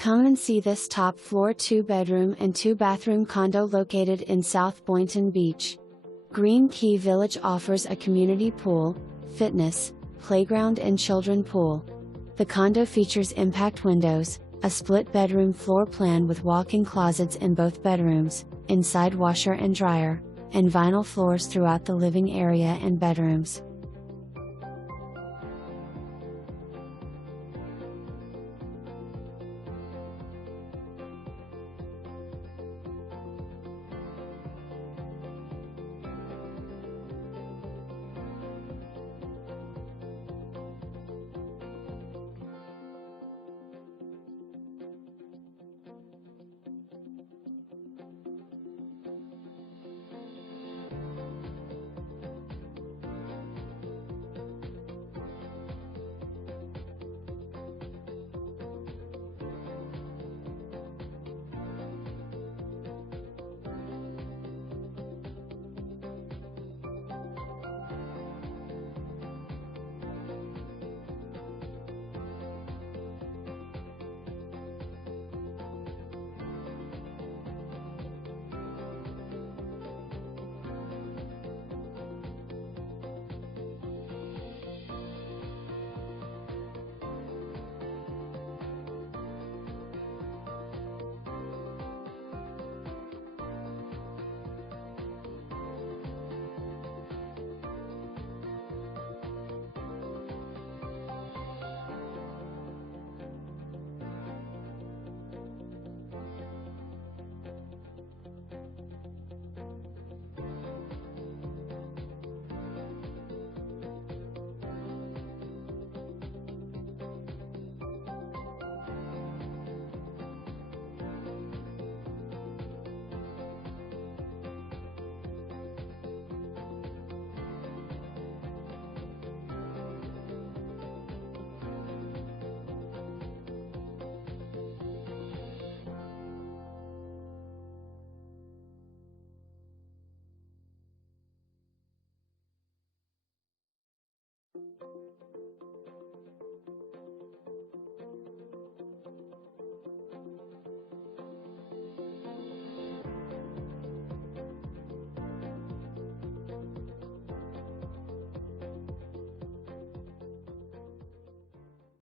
Come and see this top-floor 2-bedroom and 2-bathroom condo located in South Boynton Beach. Cay Village offers a community pool, fitness, playground and children pool. The condo features impact windows, a split-bedroom floor plan with walk-in closets in both bedrooms, inside washer and dryer, and vinyl floors throughout the living area and bedrooms.